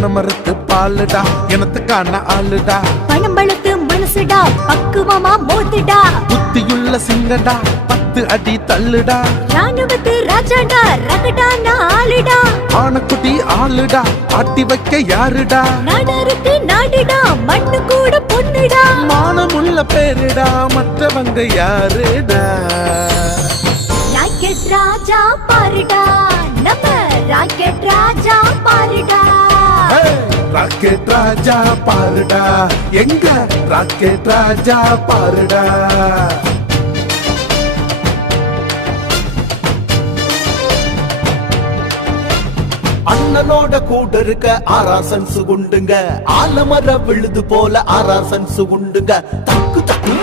பனமரத்து பாலுடா எனத்துக்கான ஆளுடா பணம்பழுத்து மனசுடா பக்குவமா மோதுடா புத்தியுள்ள சிங்கடா 10 அடி தள்ளுடா ராணுவத்து ராஜாடா ரகடான ஆளுடா ஆனக்குட்டி ஆளுடா ஆட்டி வைக்க யாருடா நாடருக்கு நாடுடா மண்ணு கூட பொண்ணுடா மானமுள்ள பேருடா மற்றவங்க யாருடா ராக்கெட் ராஜா பாருடா நம்ம ராக்கெட் ராஜா பாருடா ராக்கெட் ராஜா பாருடா எங்க ராக்கெட் ராஜா பாருடா அண்ணனோட கூட இருக்க ஆராசன்ஸ் குண்டுங்க ஆலமர விழுது போல ஆராசன்ஸ் குண்டுங்க தக்கு தக்கு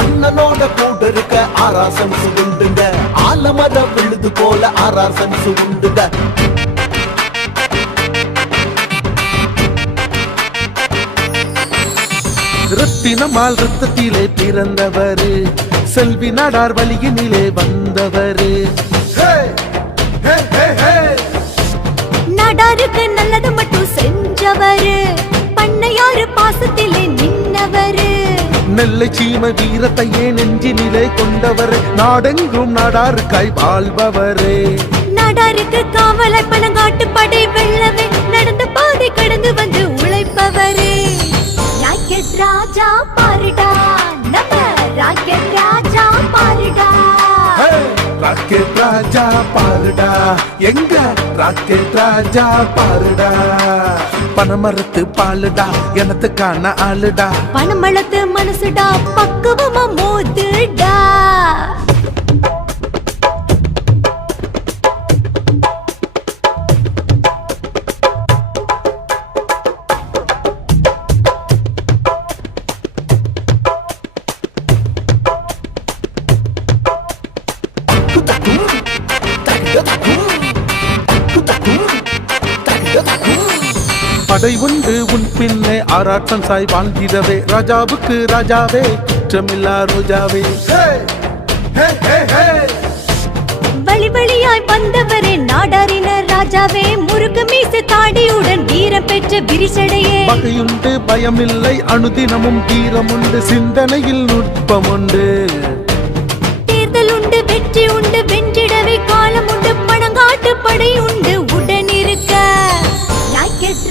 அண்ணனோட கூட இருக்க ஆராசன்ஸ் குண்டுங்க ஆலமர விழுது போல ஆராசன்ஸ் குண்டுங்க ரத்தினமால் ரத்தத்திலே பிறந்தவரு செல்வி நாடார் வழியினிலே வந்தவரு நாடாருக்கு நல்லது மட்டும் செஞ்சவரு பண்ணையாரு பாசத்திலே நின்னவரு நெல்லை சீம வீரத்தையே நெஞ்சினிலே கொண்டவர் நாடெங்கும் நாடாருக்காய் வாழ்பவரே நாடாருக்கு காவலை பணங்காட்டு படை வெள்ளவே நடந்த பாதை கடந்து வந்து உழைப்பவரே ராக்கெட் ராஜா பாருடா நம்ம ராக்கெட் ராஜா பாருடா ராக்கெட் ராஜா பாருடா எங்க ராக்கெட் ராஜா பாருடா பனமரத்து பாலுடா எனத்துக்கான ஆளுடா பணமளத்து மனசுடா பக்குவமா மோதுடா படை உண்டு உன் பின்னே ஆராட்டம் சாய் வாழ்ந்திடவே ராஜாவுக்கு ராஜாவே குற்றமில்லா ரோஜாவே வழி வழியாய் வந்தவரே நாடாரின ராஜாவே முருக மீச தாடியுடன் வீரம் பெற்ற விரிசடையே பகையுண்டு பயமில்லை அனுதினமும் தீரமுண்டு சிந்தனையில் நுட்பமுண்டு தேர்தல் உண்டு வெற்றி உண்டு வென்றிடவே காலம் உண்டு பணங்காட்டு படை உண்டு உடனிருக்க ராக்கெட்